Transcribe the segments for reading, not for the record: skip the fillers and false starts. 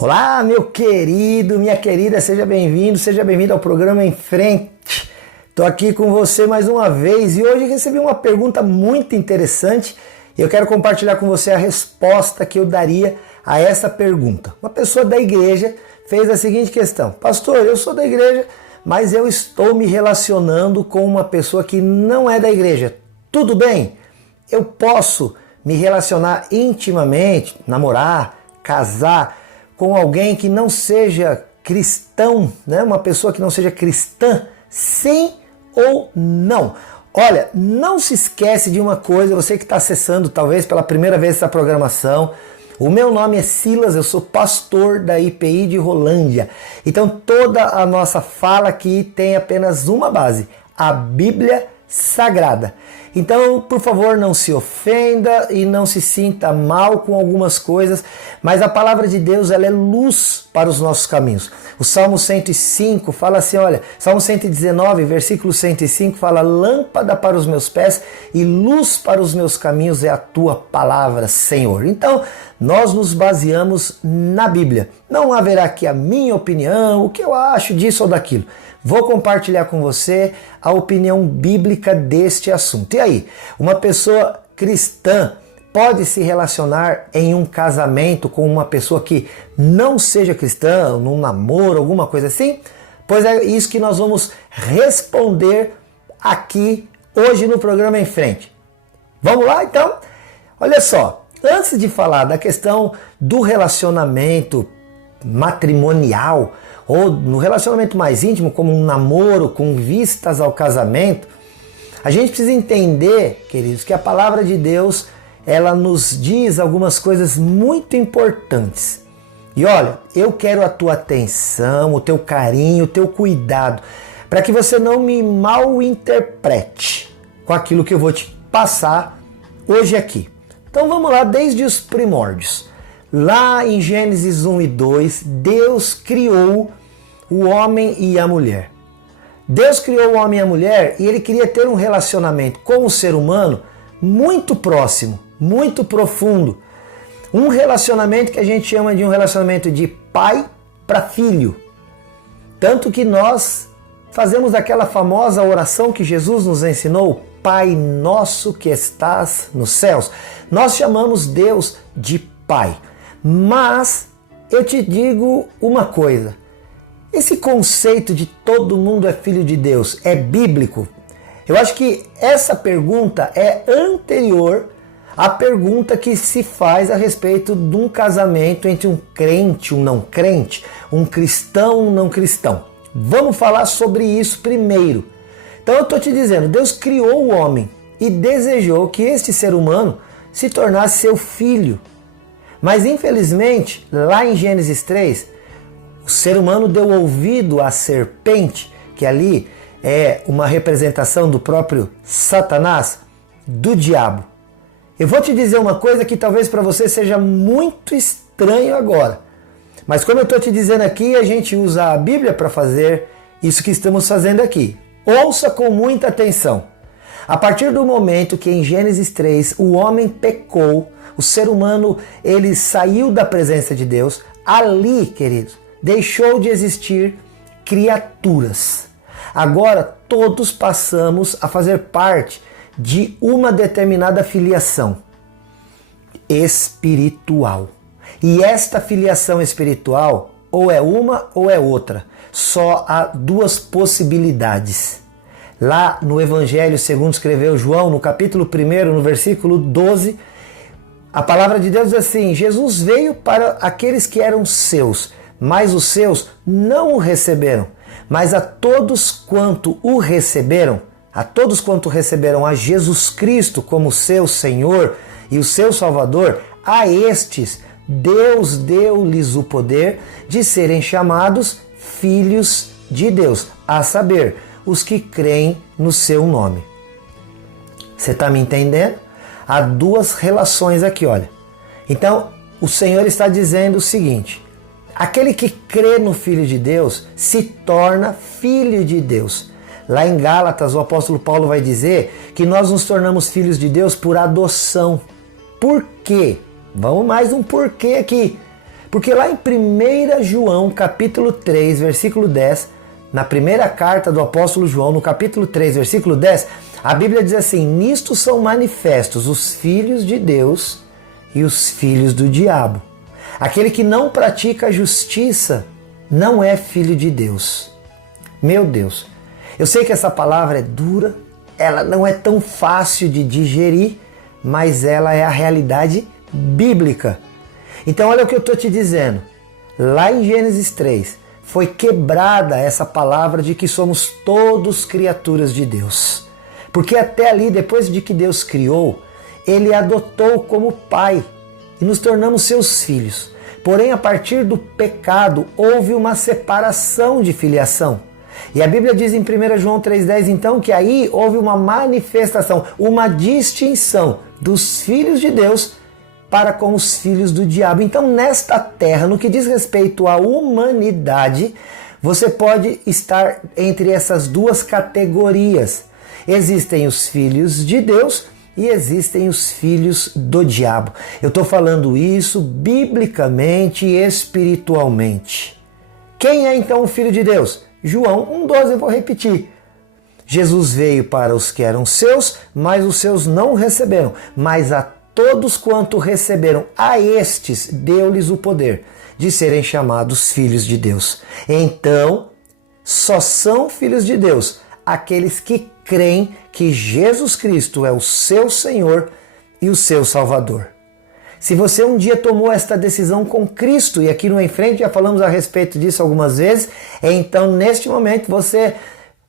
Olá, meu querido, minha querida, seja bem-vindo ao programa Em Frente. Estou aqui com você mais uma vez e hoje recebi uma pergunta muito interessante e eu quero compartilhar com você a resposta que eu daria a essa pergunta. Uma pessoa da igreja fez a seguinte questão: pastor, eu sou da igreja, mas eu estou me relacionando com uma pessoa que não é da igreja. Tudo bem? Eu posso me relacionar intimamente, namorar, casar com alguém que não seja cristão, né? Uma pessoa que não seja cristã, sim ou não? Olha, não se esquece de uma coisa, você que está acessando talvez pela primeira vez essa programação. O meu nome é Silas, eu sou pastor da IPI de Rolândia. Então toda a nossa fala aqui tem apenas uma base, a Bíblia Sagrada. Então, por favor, não se ofenda e não se sinta mal com algumas coisas, mas a palavra de Deus, ela é luz para os nossos caminhos. O Salmo 105 fala assim, olha, Salmo 119, versículo 105 fala: lâmpada para os meus pés e luz para os meus caminhos é a tua palavra, Senhor. Então, nós nos baseamos na Bíblia. Não haverá aqui a minha opinião, o que eu acho disso ou daquilo. Vou compartilhar com você a opinião bíblica deste assunto. E aí, uma pessoa cristã pode se relacionar em um casamento com uma pessoa que não seja cristã, num namoro, alguma coisa assim? Pois é isso que nós vamos responder aqui hoje no programa Em Frente. Vamos lá então? Olha só, antes de falar da questão do relacionamento matrimonial, ou no relacionamento mais íntimo, como um namoro com vistas ao casamento, a gente precisa entender, queridos, que a palavra de Deus, ela nos diz algumas coisas muito importantes. E olha, eu quero a tua atenção, o teu carinho, o teu cuidado, para que você não me mal interprete com aquilo que eu vou te passar hoje aqui. Então vamos lá, desde os primórdios. Lá em Gênesis 1 e 2, Deus criou o homem e a mulher. Deus criou o homem e a mulher e ele queria ter um relacionamento com o ser humano muito próximo, muito profundo. Um relacionamento que a gente chama de um relacionamento de pai para filho. Tanto que nós fazemos aquela famosa oração que Jesus nos ensinou: Pai nosso que estás nos céus. Nós chamamos Deus de Pai. Mas eu te digo uma coisa. Esse conceito de todo mundo é filho de Deus é bíblico? Eu acho que essa pergunta é anterior à pergunta que se faz a respeito de um casamento entre um crente, um não crente, um cristão, um não cristão. Vamos falar sobre isso primeiro. Então eu estou te dizendo, Deus criou o homem e desejou que este ser humano se tornasse seu filho. Mas infelizmente, lá em Gênesis 3, o ser humano deu ouvido à serpente, que ali é uma representação do próprio Satanás, do diabo. Eu vou te dizer uma coisa que talvez para você seja muito estranho agora. Mas como eu estou te dizendo aqui, a gente usa a Bíblia para fazer isso que estamos fazendo aqui. Ouça com muita atenção. A partir do momento que em Gênesis 3 o homem pecou, o ser humano ele saiu da presença de Deus, ali, queridos, deixou de existir criaturas. Agora todos passamos a fazer parte de uma determinada filiação espiritual. E esta filiação espiritual ou é uma ou é outra. Só há duas possibilidades. Lá no Evangelho segundo escreveu João, no capítulo 1, no versículo 12, a palavra de Deus diz assim: Jesus veio para aqueles que eram seus, mas os seus não o receberam. Mas a todos quanto o receberam, a todos quanto receberam a Jesus Cristo como seu Senhor e o seu Salvador, a estes Deus deu-lhes o poder de serem chamados filhos de Deus, a saber, os que creem no seu nome. Você está me entendendo? Há duas relações aqui, olha. Então, o Senhor está dizendo o seguinte: aquele que crê no Filho de Deus se torna filho de Deus. Lá em Gálatas, o apóstolo Paulo vai dizer que nós nos tornamos filhos de Deus por adoção. Por quê? Vamos mais um porquê aqui. Porque lá em 1 João, capítulo 3, versículo 10, na primeira carta do apóstolo João, no capítulo 3, versículo 10, a Bíblia diz assim: nisto são manifestos os filhos de Deus e os filhos do diabo. Aquele que não pratica a justiça não é filho de Deus. Meu Deus, eu sei que essa palavra é dura, ela não é tão fácil de digerir, mas ela é a realidade bíblica. Então olha o que eu estou te dizendo. Lá em Gênesis 3, foi quebrada essa palavra de que somos todos criaturas de Deus. Porque até ali, depois de que Deus criou, Ele adotou como pai e nos tornamos seus filhos. Porém, a partir do pecado, houve uma separação de filiação. E a Bíblia diz em 1 João 3,10, então, que aí houve uma manifestação, uma distinção dos filhos de Deus para com os filhos do diabo. Então, nesta terra, no que diz respeito à humanidade, você pode estar entre essas duas categorias. Existem os filhos de Deus e existem os filhos do diabo. Eu estou falando isso biblicamente e espiritualmente. Quem é então o filho de Deus? João 1,12, eu vou repetir. Jesus veio para os que eram seus, mas os seus não receberam. Mas a todos quanto receberam, a estes deu-lhes o poder de serem chamados filhos de Deus. Então, só são filhos de Deus aqueles que creem que Jesus Cristo é o seu Senhor e o seu Salvador. Se você um dia tomou esta decisão com Cristo, e aqui no Em Frente já falamos a respeito disso algumas vezes, então neste momento você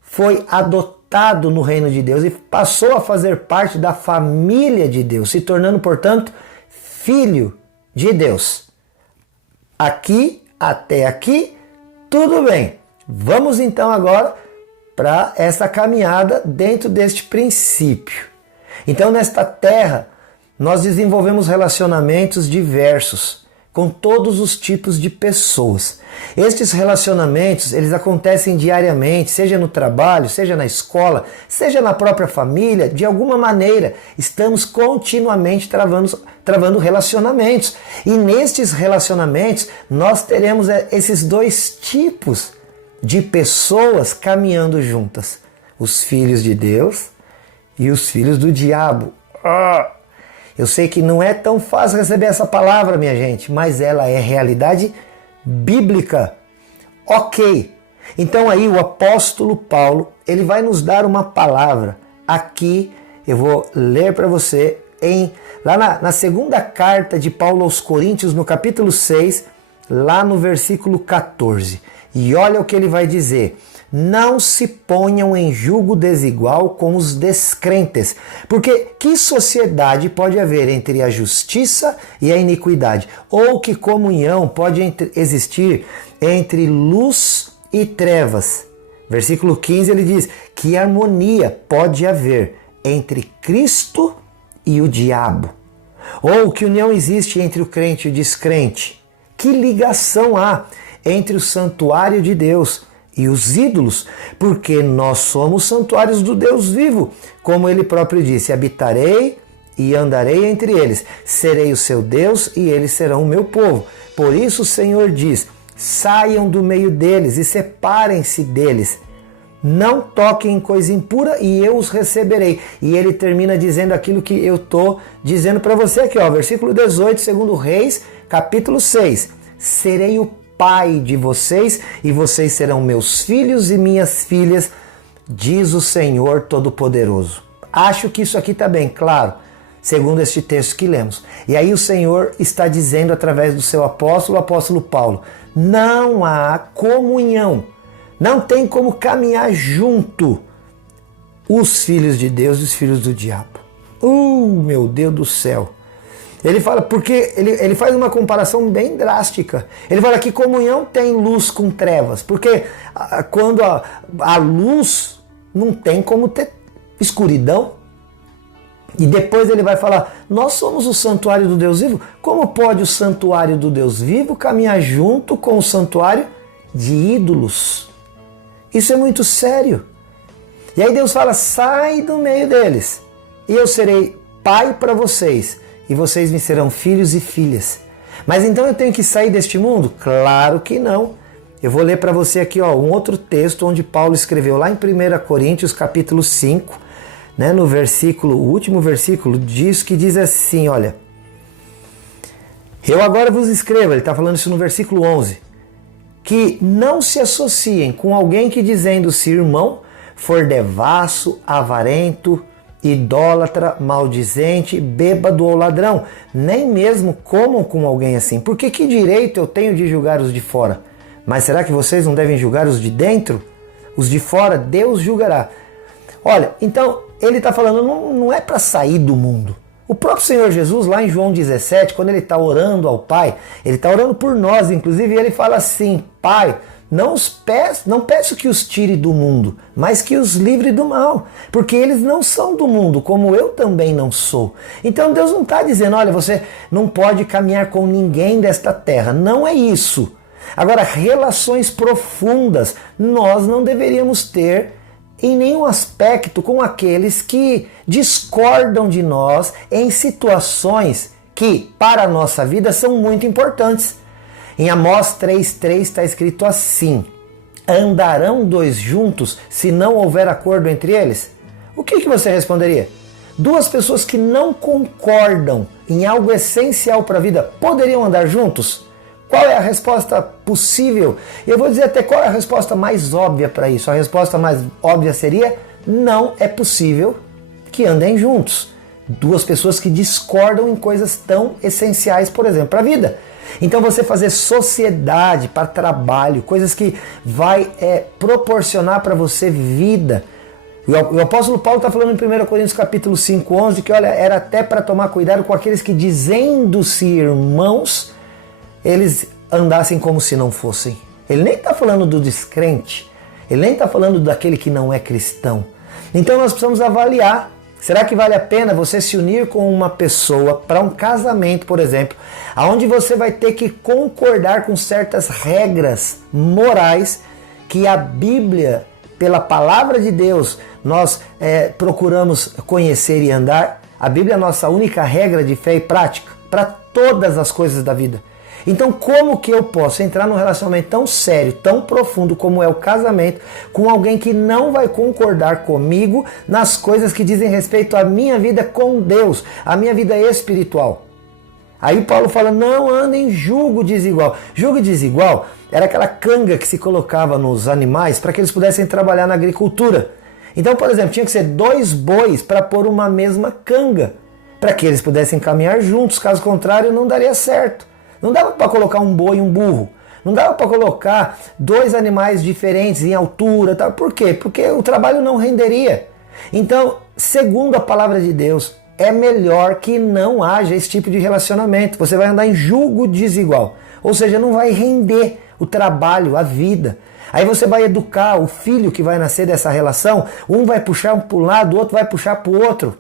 foi adotado no reino de Deus e passou a fazer parte da família de Deus, se tornando, portanto, filho de Deus. Até aqui, tudo bem. Vamos então agora para essa caminhada dentro deste princípio. Então, nesta terra, nós desenvolvemos relacionamentos diversos com todos os tipos de pessoas. Estes relacionamentos, eles acontecem diariamente, seja no trabalho, seja na escola, seja na própria família, de alguma maneira estamos continuamente travando relacionamentos. E nestes relacionamentos nós teremos esses dois tipos de pessoas caminhando juntas. Os filhos de Deus e os filhos do diabo. Eu sei que não é tão fácil receber essa palavra, minha gente, mas ela é realidade bíblica. Ok. Então aí o apóstolo Paulo, ele vai nos dar uma palavra. Aqui eu vou ler para você lá na segunda carta de Paulo aos Coríntios, no capítulo 6, lá no versículo 14. E olha o que ele vai dizer: não se ponham em julgo desigual com os descrentes, porque que sociedade pode haver entre a justiça e a iniquidade? Ou que comunhão pode existir entre luz e trevas? Versículo 15 ele diz: que harmonia pode haver entre Cristo e o diabo? Ou que união existe entre o crente e o descrente? Que ligação há entre o santuário de Deus e os ídolos? Porque nós somos santuários do Deus vivo. Como ele próprio disse: habitarei e andarei entre eles, serei o seu Deus e eles serão o meu povo. Por isso o Senhor diz: saiam do meio deles e separem-se deles. Não toquem em coisa impura e eu os receberei. E ele termina dizendo aquilo que eu estou dizendo para você aqui, versículo 18, segundo Reis, capítulo 6. Serei o pai de vocês e vocês serão meus filhos e minhas filhas, diz o Senhor Todo-Poderoso. Acho que isso aqui está bem claro, segundo este texto que lemos. E aí o Senhor está dizendo através do seu apóstolo, o apóstolo Paulo: não há comunhão, não tem como caminhar junto os filhos de Deus e os filhos do diabo. Meu Deus do céu! Ele fala, porque ele faz uma comparação bem drástica. Ele fala que comunhão tem luz com trevas, porque quando a luz não tem como ter escuridão. E depois ele vai falar: nós somos o santuário do Deus vivo. Como pode o santuário do Deus vivo caminhar junto com o santuário de ídolos? Isso é muito sério. E aí Deus fala: sai do meio deles e eu serei pai para vocês e vocês me serão filhos e filhas. Mas então eu tenho que sair deste mundo? Claro que não. Eu vou ler para você aqui um outro texto onde Paulo escreveu lá em 1 Coríntios capítulo 5, né, no versículo, o último versículo diz assim, olha: eu agora vos escrevo, ele está falando isso no versículo 11, que não se associem com alguém que, dizendo-se irmão, for devasso, avarento, idólatra, maldizente, bêbado ou ladrão. Nem mesmo comam com alguém assim. Porque que direito eu tenho de julgar os de fora? Mas será que vocês não devem julgar os de dentro? Os de fora Deus julgará. Olha, então ele está falando, não é para sair do mundo. O próprio Senhor Jesus, lá em João 17, quando ele está orando ao Pai, ele está orando por nós, inclusive ele fala assim: Pai, não peço que os tire do mundo, mas que os livre do mal, porque eles não são do mundo, como eu também não sou. Então Deus não está dizendo, olha, você não pode caminhar com ninguém desta terra. Não é isso. Agora, relações profundas nós não deveríamos ter em nenhum aspecto com aqueles que discordam de nós em situações que, para a nossa vida, são muito importantes. Em Amós 3,3 está escrito assim: andarão dois juntos se não houver acordo entre eles? O que você responderia? Duas pessoas que não concordam em algo essencial para a vida poderiam andar juntos? Qual é a resposta possível? Eu vou dizer até qual é a resposta mais óbvia para isso. A resposta mais óbvia seria: não é possível que andem juntos. Duas pessoas que discordam em coisas tão essenciais, por exemplo, para a vida. Então você fazer sociedade para trabalho, coisas que vai proporcionar para você vida. O apóstolo Paulo está falando em 1 Coríntios capítulo 5, 11, que olha, era até para tomar cuidado com aqueles que, dizendo-se irmãos, eles andassem como se não fossem. Ele nem está falando do descrente, ele nem está falando daquele que não é cristão. Então nós precisamos avaliar, será que vale a pena você se unir com uma pessoa para um casamento, por exemplo, onde você vai ter que concordar com certas regras morais que a Bíblia, pela palavra de Deus, nós procuramos conhecer e andar. A Bíblia é a nossa única regra de fé e prática para todas as coisas da vida. Então, como que eu posso entrar num relacionamento tão sério, tão profundo como é o casamento, com alguém que não vai concordar comigo nas coisas que dizem respeito à minha vida com Deus, à minha vida espiritual? Aí Paulo fala, não anda em jugo desigual. Jugo desigual era aquela canga que se colocava nos animais para que eles pudessem trabalhar na agricultura. Então, por exemplo, tinha que ser 2 bois para pôr uma mesma canga, para que eles pudessem caminhar juntos, caso contrário não daria certo. Não dava para colocar um boi e um burro. Não dava para colocar 2 animais diferentes em altura. Tá? Por quê? Porque o trabalho não renderia. Então, segundo a palavra de Deus, é melhor que não haja esse tipo de relacionamento. Você vai andar em jugo desigual. Ou seja, não vai render o trabalho, a vida. Aí você vai educar o filho que vai nascer dessa relação. Um vai puxar para um lado, o outro vai puxar para o outro.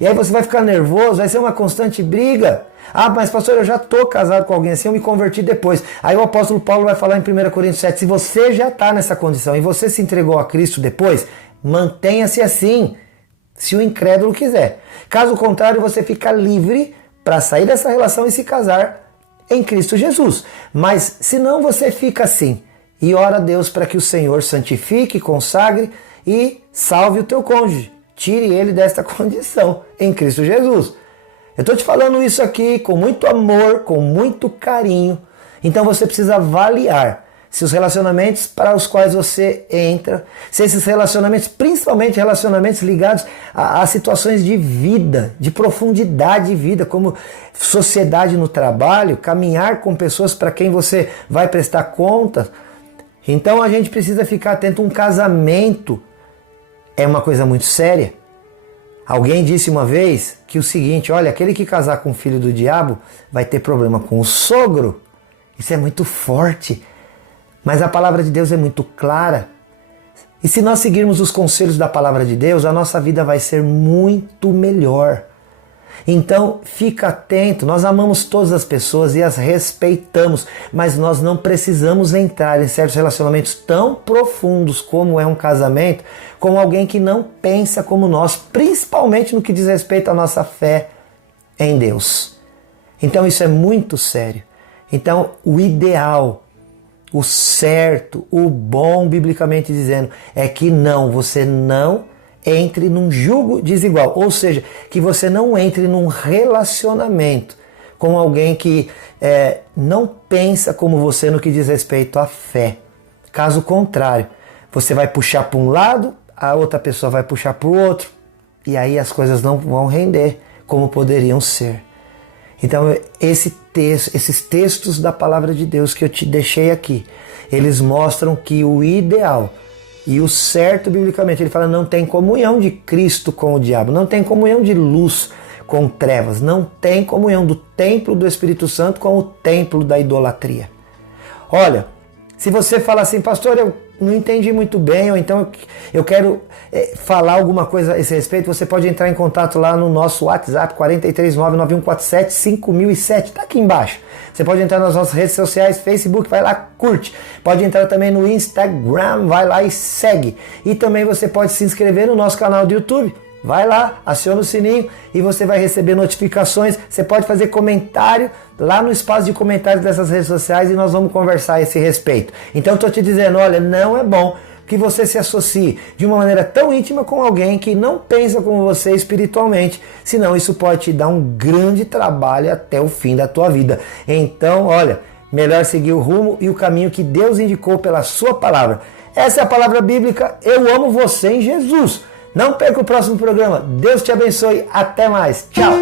E aí você vai ficar nervoso, vai ser uma constante briga. Ah, mas pastor, eu já estou casado com alguém assim, eu me converti depois. Aí o apóstolo Paulo vai falar em 1 Coríntios 7, se você já está nessa condição e você se entregou a Cristo depois, mantenha-se assim, se o incrédulo quiser. Caso contrário, você fica livre para sair dessa relação e se casar em Cristo Jesus. Mas se não, você fica assim e ora a Deus para que o Senhor santifique, consagre e salve o teu cônjuge. Tire ele desta condição em Cristo Jesus. Eu estou te falando isso aqui com muito amor, com muito carinho. Então você precisa avaliar se os relacionamentos para os quais você entra, se esses relacionamentos, principalmente relacionamentos ligados a situações de vida, de profundidade de vida, como sociedade no trabalho, caminhar com pessoas para quem você vai prestar conta. Então a gente precisa ficar atento. Um casamento é uma coisa muito séria. Alguém disse uma vez que o seguinte, olha, aquele que casar com o filho do diabo vai ter problema com o sogro. Isso é muito forte, mas a palavra de Deus é muito clara. E se nós seguirmos os conselhos da palavra de Deus, a nossa vida vai ser muito melhor. Então, fica atento, nós amamos todas as pessoas e as respeitamos, mas nós não precisamos entrar em certos relacionamentos tão profundos como é um casamento, com alguém que não pensa como nós, principalmente no que diz respeito à nossa fé em Deus. Então isso é muito sério. Então o ideal, o certo, o bom, biblicamente dizendo, é que você não entre num jugo desigual. Ou seja, que você não entre num relacionamento com alguém que não pensa como você no que diz respeito à fé. Caso contrário, você vai puxar para um lado, a outra pessoa vai puxar para o outro, e aí as coisas não vão render como poderiam ser. Então esses textos da palavra de Deus que eu te deixei aqui, eles mostram que o ideal e o certo biblicamente, ele fala, não tem comunhão de Cristo com o diabo, não tem comunhão de luz com trevas, não tem comunhão do templo do Espírito Santo com o templo da idolatria. Olha, se você fala assim, pastor, eu não entendi muito bem, ou então eu quero falar alguma coisa a esse respeito, você pode entrar em contato lá no nosso WhatsApp, 43991475007, tá aqui embaixo. Você pode entrar nas nossas redes sociais, Facebook, vai lá, curte. Pode entrar também no Instagram, vai lá e segue. E também você pode se inscrever no nosso canal do YouTube. Vai lá, aciona o sininho e você vai receber notificações. Você pode fazer comentário lá no espaço de comentários dessas redes sociais e nós vamos conversar a esse respeito. Então estou te dizendo, olha, não é bom que você se associe de uma maneira tão íntima com alguém que não pensa como você espiritualmente, senão isso pode te dar um grande trabalho até o fim da tua vida. Então, olha, melhor seguir o rumo e o caminho que Deus indicou pela sua palavra. Essa é a palavra bíblica, eu amo você em Jesus. Não perca o próximo programa. Deus te abençoe. Até mais. Tchau.